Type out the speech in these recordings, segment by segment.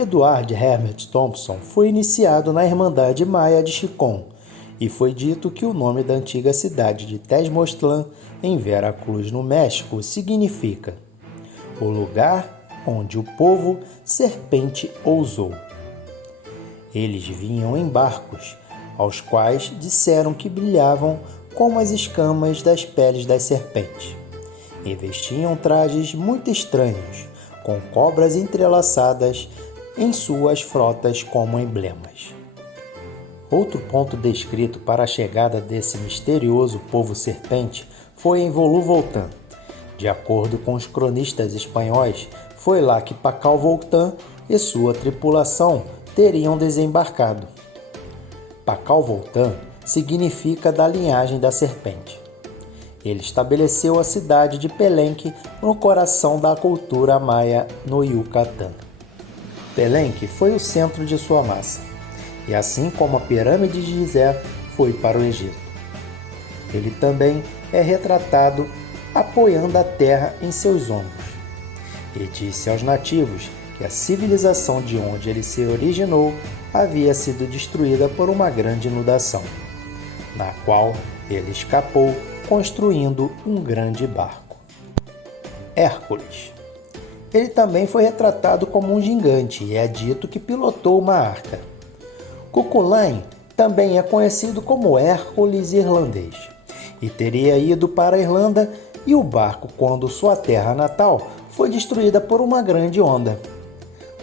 Edward Herbert Thompson foi iniciado na Irmandade Maia de Chicón e foi dito que o nome da antiga cidade de Tezmotlán, em Veracruz, no México, significa o lugar onde o povo serpente ousou. Eles vinham em barcos, aos quais disseram que brilhavam como as escamas das peles das serpentes, e vestiam trajes muito estranhos, com cobras entrelaçadas em suas frotas como emblemas. Outro ponto descrito para a chegada desse misterioso povo serpente foi em Voluvoltán. De acordo com os cronistas espanhóis, foi lá que Pakal Voltán e sua tripulação teriam desembarcado. Pakal Voltán significa da linhagem da serpente. Ele estabeleceu a cidade de Palenque no coração da cultura maia no Yucatán. Palenque foi o centro de sua massa, e assim como a pirâmide de Gizé foi para o Egito. Ele também é retratado apoiando a terra em seus ombros, e disse aos nativos que a civilização de onde ele se originou havia sido destruída por uma grande inundação, na qual ele escapou construindo um grande barco. Hércules. Ele também foi retratado como um gigante e é dito que pilotou uma arca. Cuchulainn também é conhecido como Hércules irlandês e teria ido para a Irlanda e o barco, quando sua terra natal foi destruída por uma grande onda.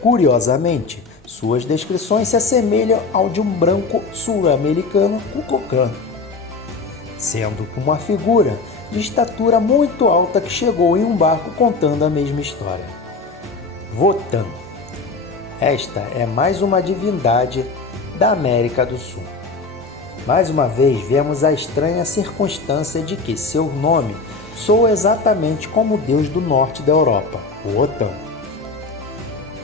Curiosamente, suas descrições se assemelham ao de um branco sul-americano Kukulcán, sendo uma figura de estatura muito alta que chegou em um barco contando a mesma história. Votan. Esta é mais uma divindade da América do Sul. Mais uma vez, vemos a estranha circunstância de que seu nome soa exatamente como o deus do norte da Europa, o Otão.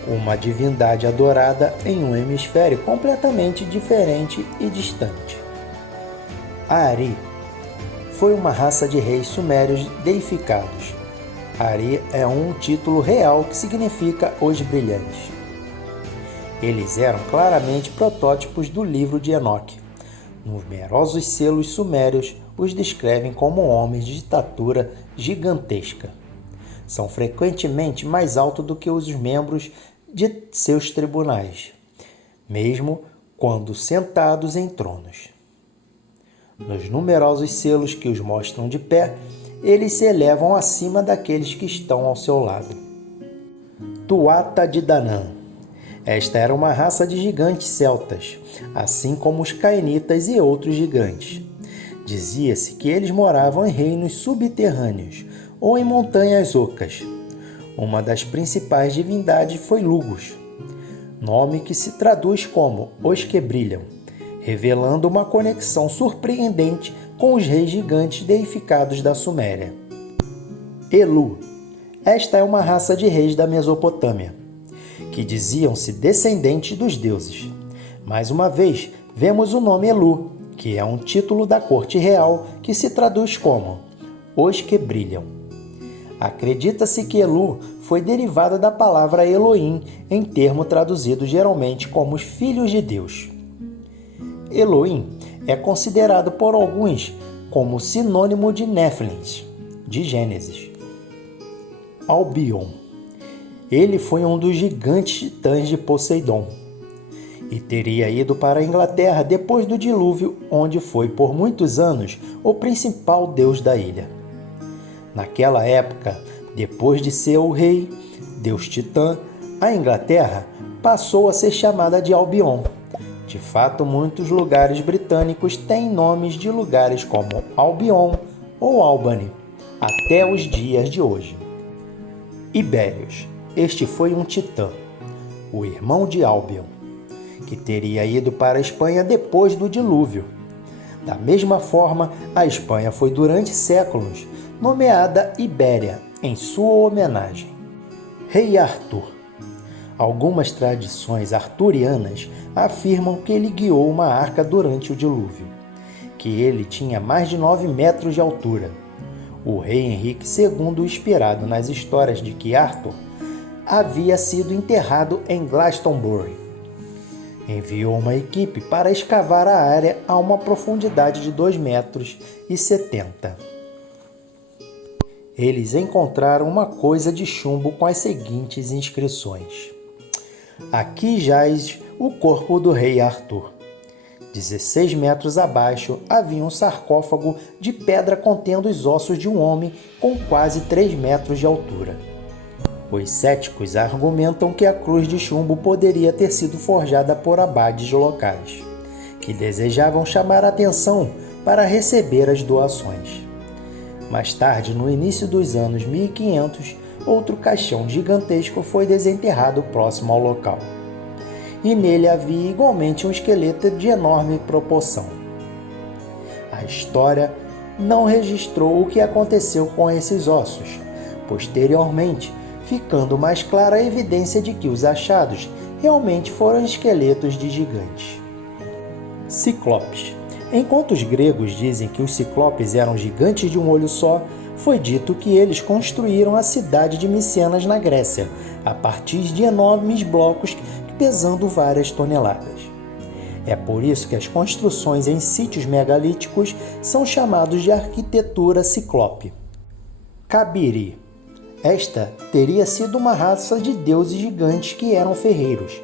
Uma divindade adorada em um hemisfério completamente diferente e distante. Ari foi uma raça de reis sumérios deificados. Ari é um título real que significa os brilhantes. Eles eram claramente protótipos do livro de Enoque. Numerosos selos sumérios os descrevem como homens de estatura gigantesca. São frequentemente mais altos do que os membros de seus tribunais, mesmo quando sentados em tronos. Nos numerosos selos que os mostram de pé, eles se elevam acima daqueles que estão ao seu lado. Tuatha de Danann. Esta era uma raça de gigantes celtas, assim como os cainitas e outros gigantes. Dizia-se que eles moravam em reinos subterrâneos ou em montanhas ocas. Uma das principais divindades foi Lugos, nome que se traduz como os que brilham, revelando uma conexão surpreendente com os reis gigantes deificados da Suméria. Elu. Esta é uma raça de reis da Mesopotâmia, que diziam-se descendentes dos deuses. Mais uma vez, vemos o nome Elu, que é um título da corte real que se traduz como os que brilham. Acredita-se que Elu foi derivada da palavra Elohim, em termo traduzido geralmente como os filhos de Deus. Elohim é considerado por alguns como sinônimo de Néfilins, de Gênesis. Albion. Ele foi um dos gigantes titãs de Poseidon e teria ido para a Inglaterra depois do dilúvio, onde foi por muitos anos o principal deus da ilha. Naquela época, depois de ser o rei, deus titã, a Inglaterra passou a ser chamada de Albion. De fato, muitos lugares britânicos têm nomes de lugares como Albion ou Albany, até os dias de hoje. Ibérios. Este foi um titã, o irmão de Albion, que teria ido para a Espanha depois do dilúvio. Da mesma forma, a Espanha foi durante séculos nomeada Ibéria em sua homenagem. Rei Arthur. Algumas tradições arturianas afirmam que ele guiou uma arca durante o dilúvio, que ele tinha mais de 9 metros de altura. O rei Henrique II, inspirado nas histórias de que Arthur havia sido enterrado em Glastonbury. Enviou uma equipe para escavar a área a uma profundidade de 2,70 metros. Eles encontraram uma coisa de chumbo com as seguintes inscrições: aqui jaz o corpo do rei Arthur. 16 metros abaixo havia um sarcófago de pedra contendo os ossos de um homem com quase 3 metros de altura. Os céticos argumentam que a cruz de chumbo poderia ter sido forjada por abades locais, que desejavam chamar a atenção para receber as doações. Mais tarde, no início dos anos 1500, outro caixão gigantesco foi desenterrado próximo ao local. E nele havia igualmente um esqueleto de enorme proporção. A história não registrou o que aconteceu com esses ossos, posteriormente ficando mais clara a evidência de que os achados realmente foram esqueletos de gigantes. Ciclopes. Enquanto os gregos dizem que os ciclopes eram gigantes de um olho só, foi dito que eles construíram a cidade de Micenas na Grécia, a partir de enormes blocos pesando várias toneladas. É por isso que as construções em sítios megalíticos são chamados de arquitetura ciclope. Cabiri. Esta teria sido uma raça de deuses gigantes que eram ferreiros.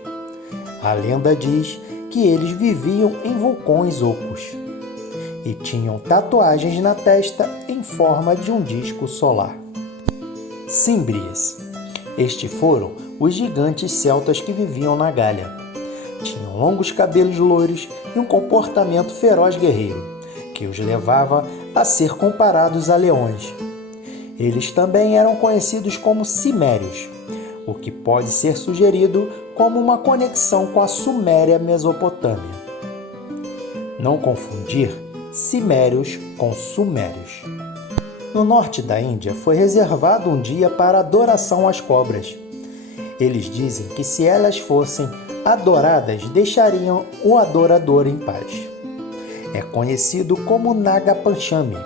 A lenda diz que eles viviam em vulcões ocos e tinham tatuagens na testa em forma de um disco solar. Címbrias. Estes foram os gigantes celtas que viviam na Gália. Tinham longos cabelos loiros e um comportamento feroz guerreiro, que os levava a ser comparados a leões. Eles também eram conhecidos como cimérios, o que pode ser sugerido como uma conexão com a Suméria Mesopotâmia. Não confundir cimérios com sumérios. No norte da Índia foi reservado um dia para adoração às cobras. Eles dizem que se elas fossem adoradas, deixariam o adorador em paz. É conhecido como Naga Panchami,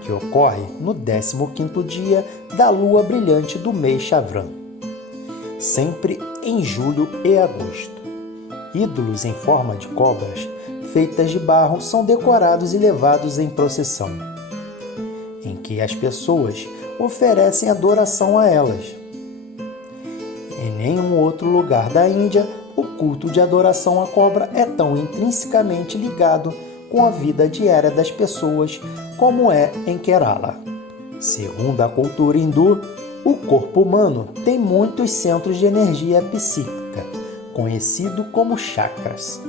que ocorre no 15º dia da lua brilhante do mês Chavran, sempre em julho e agosto. Ídolos em forma de cobras, feitas de barro, são decorados e levados em procissão, em que as pessoas oferecem adoração a elas. Em nenhum outro lugar da Índia, o culto de adoração à cobra é tão intrinsecamente ligado com a vida diária das pessoas como é em Kerala. Segundo a cultura hindu, o corpo humano tem muitos centros de energia psíquica, conhecido como chakras.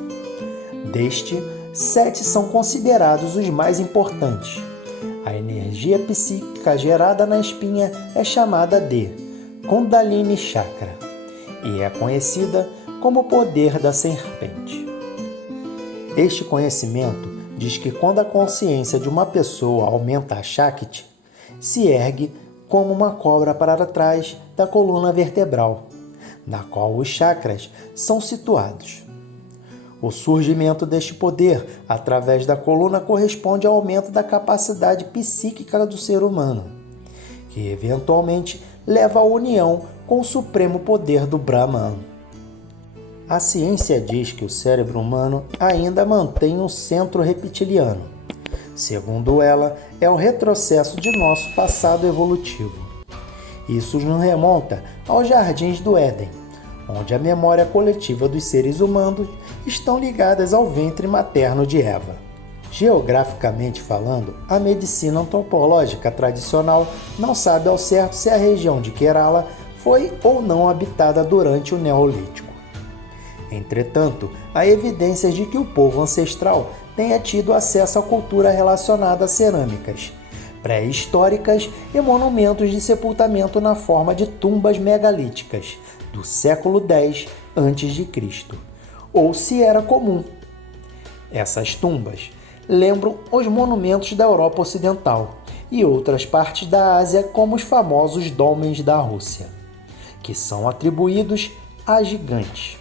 Deste, 7 são considerados os mais importantes. A energia psíquica gerada na espinha é chamada de Kundalini Chakra e é conhecida como poder da serpente. Este conhecimento diz que quando a consciência de uma pessoa aumenta a Shakti, se ergue como uma cobra para trás da coluna vertebral, na qual os chakras são situados. O surgimento deste poder através da coluna corresponde ao aumento da capacidade psíquica do ser humano, que eventualmente leva à união com o supremo poder do Brahman. A ciência diz que o cérebro humano ainda mantém um centro reptiliano. Segundo ela, é o retrocesso de nosso passado evolutivo. Isso nos remonta aos jardins do Éden, onde a memória coletiva dos seres humanos estão ligadas ao ventre materno de Eva. Geograficamente falando, a medicina antropológica tradicional não sabe ao certo se a região de Kerala foi ou não habitada durante o Neolítico. Entretanto, há evidências de que o povo ancestral tenha tido acesso à cultura relacionada a cerâmicas pré-históricas e monumentos de sepultamento na forma de tumbas megalíticas do século X a.C., ou se era comum. Essas tumbas lembram os monumentos da Europa Ocidental e outras partes da Ásia, como os famosos dólmens da Rússia, que são atribuídos a gigantes.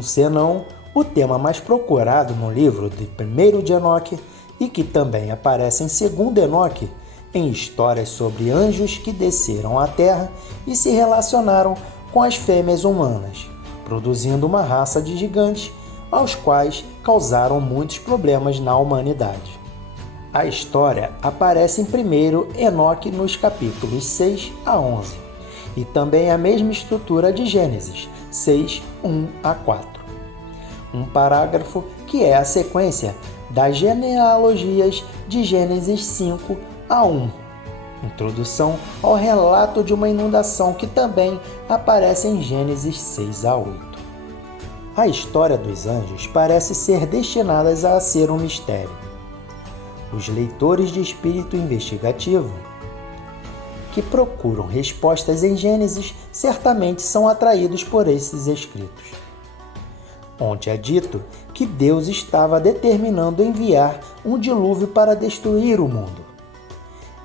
Senão, o tema mais procurado no livro de 1º de Enoque e que também aparece em 2º Enoque em histórias sobre anjos que desceram à Terra e se relacionaram com as fêmeas humanas, produzindo uma raça de gigantes aos quais causaram muitos problemas na humanidade. A história aparece em 1º Enoque nos capítulos 6 a 11 e também a mesma estrutura de Gênesis 6, 1 a 4. Um parágrafo que é a sequência das genealogias de Gênesis 5 a 1. Introdução ao relato de uma inundação que também aparece em Gênesis 6 a 8. A história dos anjos parece ser destinada a ser um mistério. Os leitores de espírito investigativo que procuram respostas em Gênesis certamente são atraídos por esses escritos, onde é dito que Deus estava determinando enviar um dilúvio para destruir o mundo.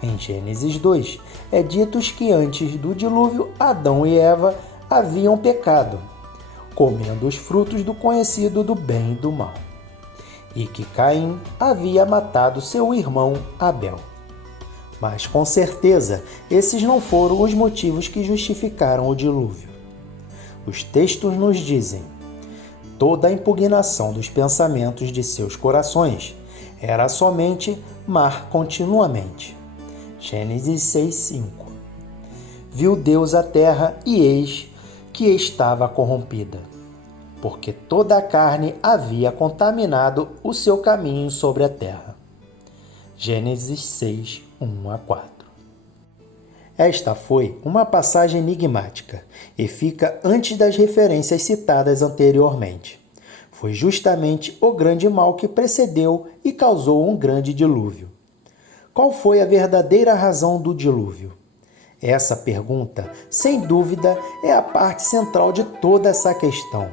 Em Gênesis 2, é dito que antes do dilúvio, Adão e Eva haviam pecado, comendo os frutos do conhecido do bem e do mal, e que Caim havia matado seu irmão Abel. Mas com certeza, esses não foram os motivos que justificaram o dilúvio. Os textos nos dizem: toda a impugnação dos pensamentos de seus corações era somente mar continuamente. Gênesis 6:5. Viu Deus a terra e eis que estava corrompida, porque toda a carne havia contaminado o seu caminho sobre a terra. Gênesis 6, 1 a 4. Esta foi uma passagem enigmática e fica antes das referências citadas anteriormente. Foi justamente o grande mal que precedeu e causou um grande dilúvio. Qual foi a verdadeira razão do dilúvio? Essa pergunta, sem dúvida, é a parte central de toda essa questão.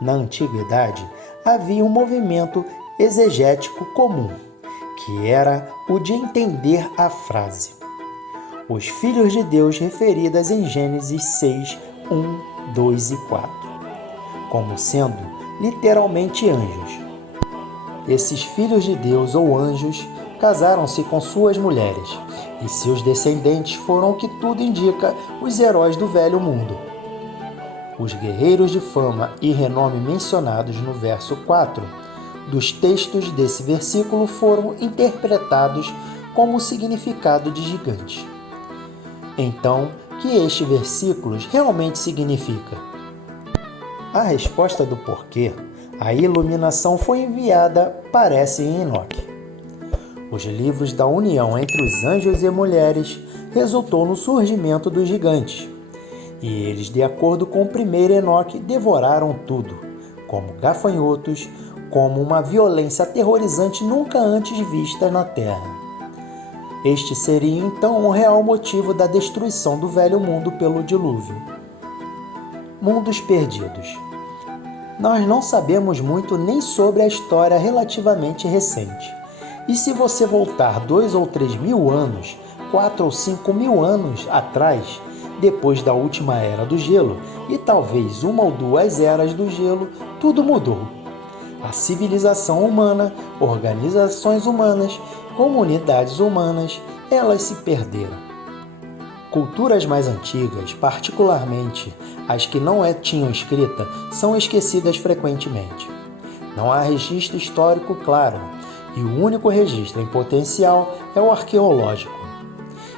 Na antiguidade, havia um movimento exegético comum, que era o de entender a frase: os filhos de Deus referidas em Gênesis 6, 1, 2 e 4, como sendo literalmente anjos. Esses filhos de Deus ou anjos casaram-se com suas mulheres, e seus descendentes foram, o que tudo indica, os heróis do velho mundo. Os guerreiros de fama e renome mencionados no verso 4 dos textos desse versículo foram interpretados como o significado de gigantes. Então, o que este versículo realmente significa? A resposta do porquê a iluminação foi enviada parece em Enoque. Os livros da união entre os anjos e mulheres resultou no surgimento dos gigantes, e eles, de acordo com o 1º Enoque, devoraram tudo, como gafanhotos, como uma violência aterrorizante nunca antes vista na Terra. Este seria então o real motivo da destruição do velho mundo pelo dilúvio. Mundos perdidos. Nós não sabemos muito nem sobre a história relativamente recente. E se você voltar 2 ou 3 mil anos, 4 ou 5 mil anos atrás, depois da última era do gelo, e talvez 1 ou 2 eras do gelo, tudo mudou. A civilização humana, organizações humanas, comunidades humanas, elas se perderam. Culturas mais antigas, particularmente as que não tinham escrita, são esquecidas frequentemente. Não há registro histórico claro, e o único registro em potencial é o arqueológico.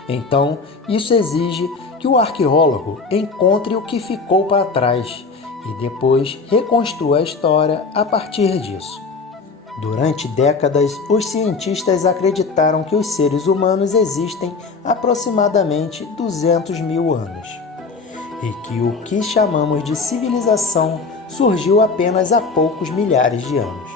Então, isso exige que o arqueólogo encontre o que ficou para trás e depois reconstrua a história a partir disso. Durante décadas, os cientistas acreditaram que os seres humanos existem aproximadamente 200 mil anos e que o que chamamos de civilização surgiu apenas há poucos milhares de anos.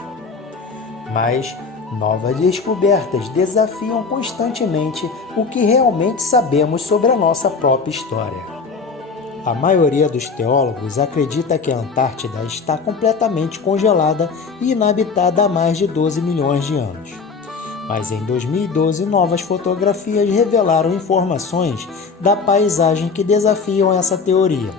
Mas novas descobertas desafiam constantemente o que realmente sabemos sobre a nossa própria história. A maioria dos teólogos acredita que a Antártida está completamente congelada e inabitada há mais de 12 milhões de anos. Mas em 2012, novas fotografias revelaram informações da paisagem que desafiam essa teoria.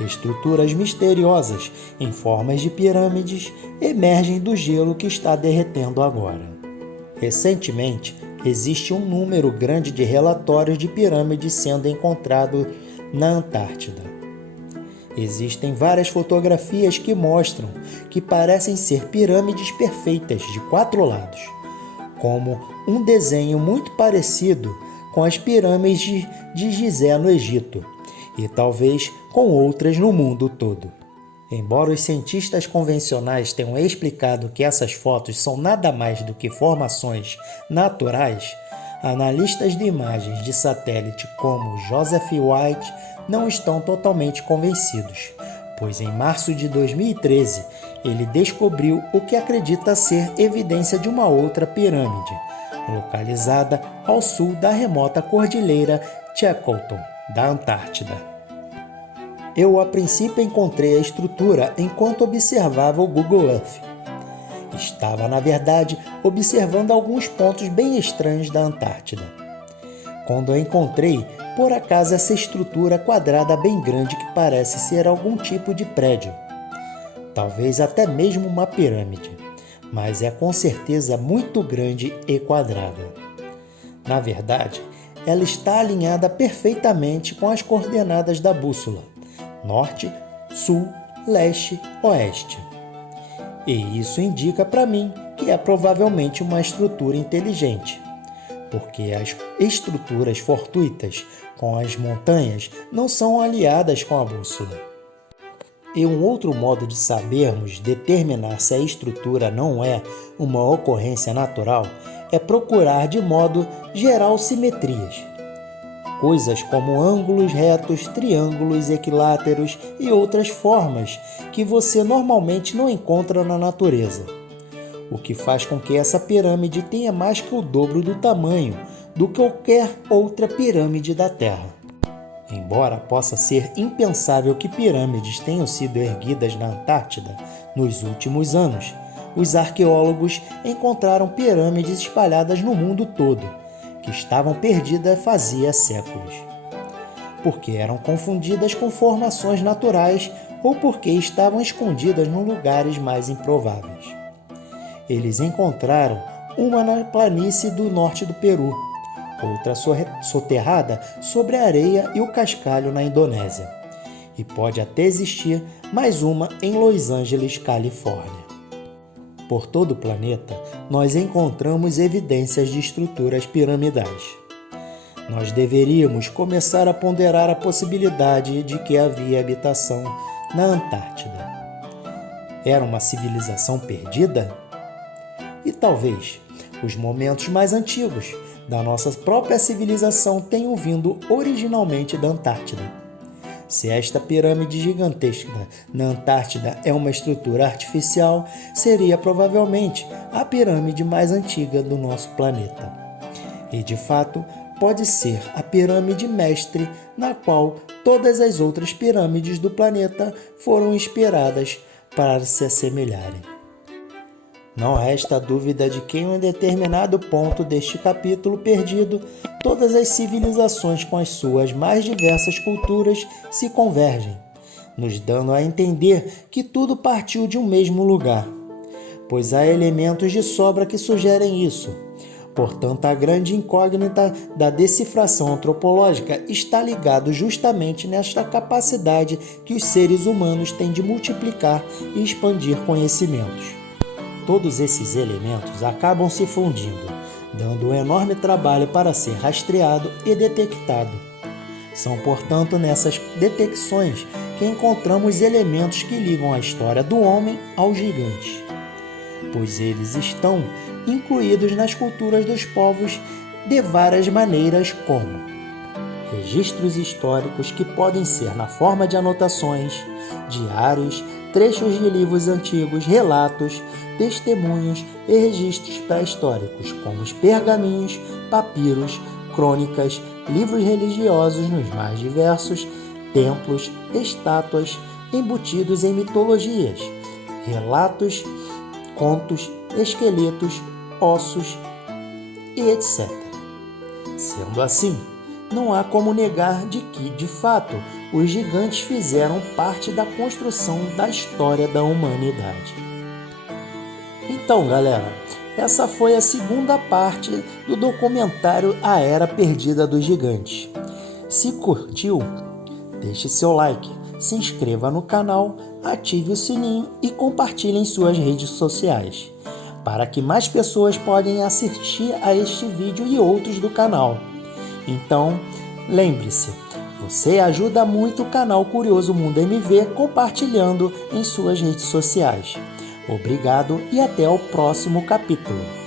Estruturas misteriosas em formas de pirâmides emergem do gelo que está derretendo agora. Recentemente, existe um número grande de relatórios de pirâmides sendo encontrados na Antártida. Existem várias fotografias que mostram que parecem ser pirâmides perfeitas de 4 lados, como um desenho muito parecido com as pirâmides de Gizé no Egito, e talvez com outras no mundo todo. Embora os cientistas convencionais tenham explicado que essas fotos são nada mais do que formações naturais, analistas de imagens de satélite como Joseph White não estão totalmente convencidos, pois em março de 2013 ele descobriu o que acredita ser evidência de uma outra pirâmide, localizada ao sul da remota cordilheira Shackleton, da Antártida. Eu, a princípio, encontrei a estrutura enquanto observava o Google Earth. Estava, na verdade, observando alguns pontos bem estranhos da Antártida. Quando a encontrei, por acaso, essa estrutura quadrada bem grande que parece ser algum tipo de prédio. Talvez até mesmo uma pirâmide, mas é com certeza muito grande e quadrada. Na verdade, ela está alinhada perfeitamente com as coordenadas da bússola: norte, sul, leste, oeste. E isso indica para mim que é provavelmente uma estrutura inteligente, porque as estruturas fortuitas com as montanhas não são aliadas com a bússola. E um outro modo de sabermos determinar se a estrutura não é uma ocorrência natural é procurar de modo geral simetrias. Coisas como ângulos retos, triângulos, equiláteros e outras formas que você normalmente não encontra na natureza, o que faz com que essa pirâmide tenha mais que o dobro do tamanho do que qualquer outra pirâmide da Terra. Embora possa ser impensável que pirâmides tenham sido erguidas na Antártida nos últimos anos, os arqueólogos encontraram pirâmides espalhadas no mundo todo, que estavam perdidas fazia séculos, porque eram confundidas com formações naturais ou porque estavam escondidas em lugares mais improváveis. Eles encontraram uma na planície do norte do Peru, outra soterrada sobre a areia e o cascalho na Indonésia, e pode até existir mais uma em Los Angeles, Califórnia. Por todo o planeta, nós encontramos evidências de estruturas piramidais. Nós deveríamos começar a ponderar a possibilidade de que havia habitação na Antártida. Era uma civilização perdida? E talvez os momentos mais antigos da nossa própria civilização tenham vindo originalmente da Antártida. Se esta pirâmide gigantesca na Antártida é uma estrutura artificial, seria provavelmente a pirâmide mais antiga do nosso planeta. E, de fato, pode ser a pirâmide mestre na qual todas as outras pirâmides do planeta foram inspiradas para se assemelharem. Não resta dúvida de que em um determinado ponto deste capítulo perdido, todas as civilizações com as suas mais diversas culturas se convergem, nos dando a entender que tudo partiu de um mesmo lugar, pois há elementos de sobra que sugerem isso. Portanto, a grande incógnita da decifração antropológica está ligado justamente nesta capacidade que os seres humanos têm de multiplicar e expandir conhecimentos. Todos esses elementos acabam se fundindo, dando um enorme trabalho para ser rastreado e detectado. São, portanto, nessas detecções que encontramos elementos que ligam a história do homem aos gigantes, pois eles estão incluídos nas culturas dos povos de várias maneiras, como registros históricos que podem ser na forma de anotações, diários, trechos de livros antigos, relatos, testemunhos e registros pré-históricos, como os pergaminhos, papiros, crônicas, livros religiosos nos mais diversos, templos, estátuas, embutidos em mitologias, relatos, contos, esqueletos, ossos e etc. Sendo assim, não há como negar de que, de fato, os gigantes fizeram parte da construção da história da humanidade. Então, galera, essa foi a segunda parte do documentário A Era Perdida dos Gigantes. Se curtiu, deixe seu like, se inscreva no canal, ative o sininho e compartilhe em suas redes sociais, para que mais pessoas possam assistir a este vídeo e outros do canal. Então, lembre-se, você ajuda muito o canal Curioso Mundo MV compartilhando em suas redes sociais. Obrigado e até o próximo capítulo.